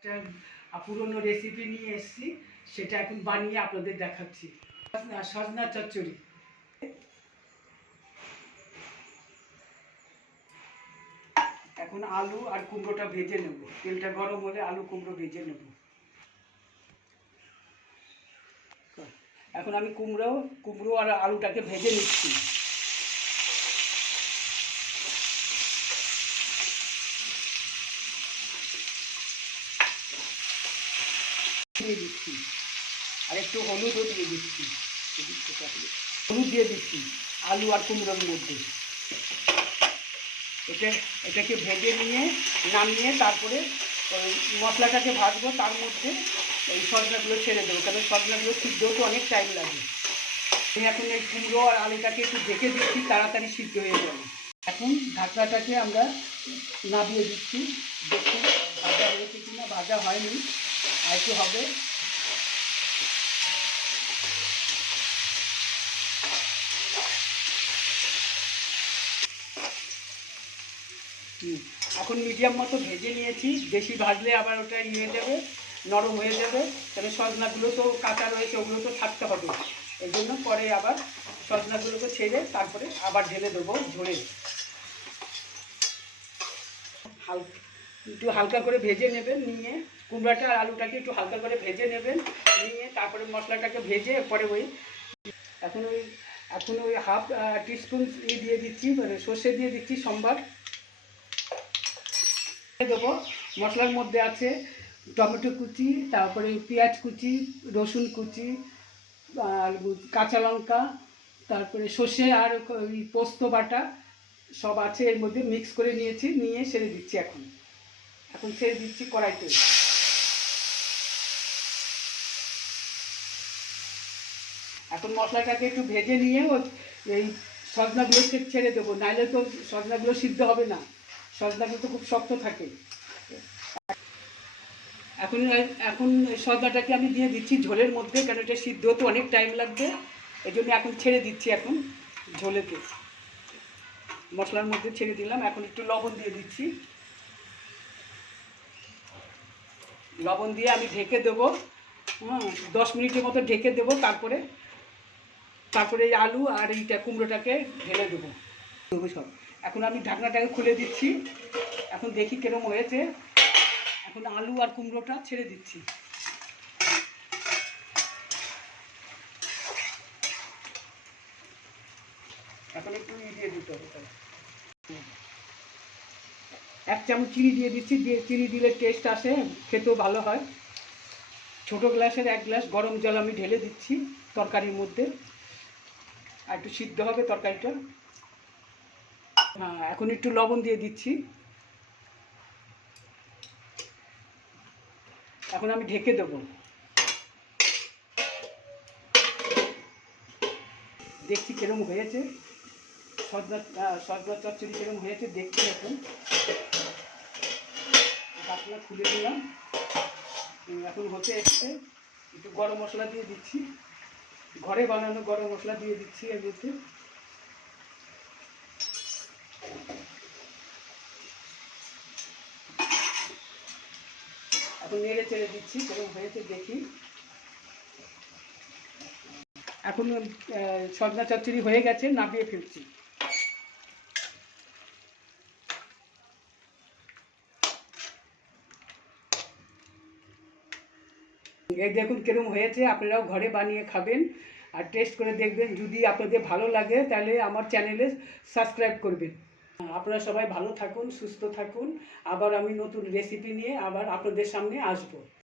একটা পুরনো রেসিপি নিয়ে এসেছি, সেটা এখন বানিয়ে আপনাদের দেখাচ্ছি। সজনা চচ্চড়ি। এখন আলু আর কুমড়োটা ভেজে নেব, তেলটা গরম হলে আলু কুমড়ো ভেজে নেব। এখন আমি কুমড়ো আর আলুটাকে ভেজে নিচ্ছি। দিয়ে দিচ্ছি আর একটু হলুদও দিয়ে দিচ্ছি। হলুদ দিয়ে দিচ্ছি আলু আর কুমড়োর মধ্যে। এটাকে ভেজে নিয়ে নামিয়ে তারপরে ওই মশলাটাকে ভাজবো, তার মধ্যে এই সজনাগুলো ছেড়ে দেবো, কারণ সজনাগুলো সিদ্ধ হতে অনেক টাইম লাগে। আমি এখন এই কুমড়ো আর আলুটাকে একটু ঢেকে দিচ্ছি, তাড়াতাড়ি সিদ্ধ হয়ে যাবে। এখন ঢাকনাটাকে আমরা নামিয়ে দিচ্ছি। দেখুন ভাজা হয়েছে কিনা, ভাজা হয়নি, আর একটু হবে। এখন মিডিয়াম মতো ভেজে নিয়েছি, বেশি ভাজলে আবার ওটা হয়ে যাবে, নরম হয়ে যাবে। তাহলে সজনাগুলো তো কাঁচা রয়েছে, ওগুলো তো থাকতে হবে। এই জন্য পরে আবার সজনাগুলোকে ছেড়ে তারপরে আবার ঢেলে দেবো ঝোলে। একটু হালকা করে ভেজে নেবেন, নিয়ে কুমড়াটা আর আলুটাকে একটু হালকা করে ভেজে নেবেন, নিয়ে তারপরে মশলাটাকে ভেজে পরে এখন ওই হাফ টিস্পুন দিয়ে দিচ্ছি, মানে সর্ষে দিয়ে দিচ্ছি সম্বার দেবো। মশলার মধ্যে আছে টমেটো কুচি, তারপরে পেঁয়াজ কুচি, রসুন কুচি, আর কাঁচা লঙ্কা, তারপরে সর্ষে আর ওই পোস্ত বাটা সব আছে এর মধ্যে, মিক্স করে নিয়েছি, নিয়ে ছেড়ে দিচ্ছি। এখন ছেড়ে দিচ্ছি কড়াইতে। এখন মশলাটাকে একটু ভেজে নিয়ে এই সজনাগুলো ছেড়ে দেবো, নাহলে তো সজনাগুলো সিদ্ধ হবে না, সজনাগুলো তো খুব শক্ত থাকে। এখন সজনাটাকে আমি দিয়ে দিচ্ছি ঝোলের মধ্যে, কারণ এটা সিদ্ধ হতে অনেক টাইম লাগবে। এই জন্য এখন ছেড়ে দিচ্ছি, এখন ঝোলেতে মশলার মধ্যে ছেড়ে দিলাম। এখন একটু লবণ দিয়ে দিচ্ছি, লবণ দিয়ে আমি ঢেকে দেবো। 10 মিনিটের মতো ঢেকে দেবো, তারপরে এই আলু আর এইটা কুমড়োটাকে ঢেলে দেবো সব। এখন আমি ঢাকনাটাকে খুলে দিচ্ছি, এখন দেখি কিরকম হয়েছে। এখন আলু আর কুমড়োটা ছেড়ে দিচ্ছি। এখন একটু দিয়ে দিতে হবে, 1 চামচ চিনি দিয়ে দিচ্ছি। চিনি দিলে টেস্ট আসে, খেতেও ভালো হয়। ছোটো গ্লাসের 1 গ্লাস গরম জল আমি ঢেলে দিচ্ছি তরকারির মধ্যে, আর একটু সিদ্ধ হবে তরকারিটা। এখন একটু লবণ দিয়ে দিচ্ছি। এখন আমি ঢেকে দেবো, দেখছি কিরকম হয়েছে সজনা চচ্চড়ি কিরকম হয়েছে দেখছি। এখন ঢাকনা খুলে দিলাম, এখন হতে এসছে। একটু গরম মশলা দিয়ে দিচ্ছি, ঘরে বানানো গরম মশলা দিয়ে দিচ্ছি এর মধ্যে। এখন নেড়ে চেড়ে দিচ্ছি, কিরকম হয়েছে দেখি। এখন সজনা চচ্চড়ি হয়ে গেছে, নামিয়ে ফেলছি। এই দেখুন কিরকম হয়েছে, আপনারাও ঘরে বানিয়ে খাবেন আর টেস্ট করে দেখবেন। যদি আপনাদের ভালো লাগে তাহলে আমার চ্যানেলে সাবস্ক্রাইব করবেন। আপনারা সবাই ভালো থাকুন, সুস্থ থাকুন। আবার আমি নতুন রেসিপি নিয়ে আবার আপনাদের সামনে আসবো।